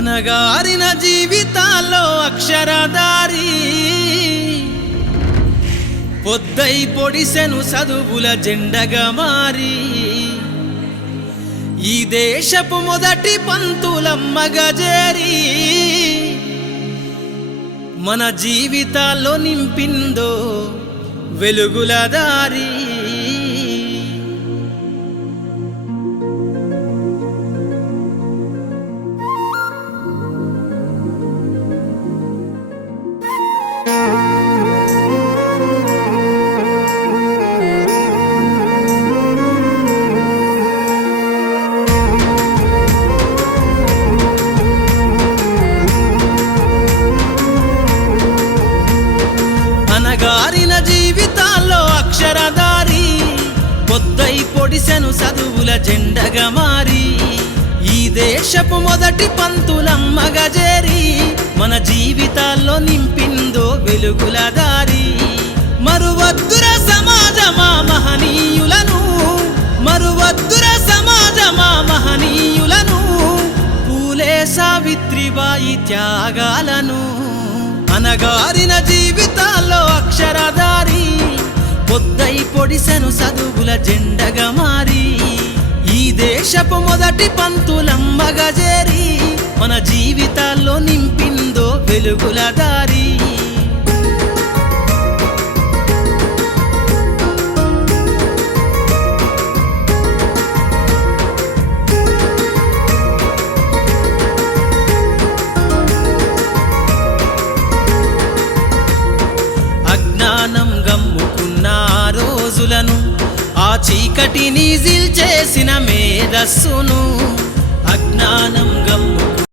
అనగారిన జీవితాల్లో అక్షరదారి పొద్దై పొడిసెను చదువుల జెండగా మారి ఈ దేశపు మొదటి పంతులమ్మగా చేరి మన జీవితాల్లో నింపిందో వెలుగుల దారి అనగారిన జీవితాల్లో అక్షరదారి పొద్దై పొడిసెను చదువుల జెండగా మారి ఈ దేశపు మొదటి పంతులమ్మగా చేరి మన జీవితాల్లో నింపిందో వెలుగుల దారి మరువద్దుర సమాజమా మహనీయులను మరువద్దుర సమాజమా మహనీయులను పూలే సావిత్రిబాయి త్యాగాలను అనగారిన జీవితాల్లో అక్షరదారి పొద్దై పొడిసెను చదువుల జెండగా మారి ఈ దేశపు మొదటి పంతులమ్మగా చేరి మన జీవితాల్లో నింపిందో వెలుగుల దారి అజ్ఞానం గమ్ముకున్న రోజులను ఆ చీకటిని జిల్చేసిన మేధస్సును అజ్ఞానం గమ్ము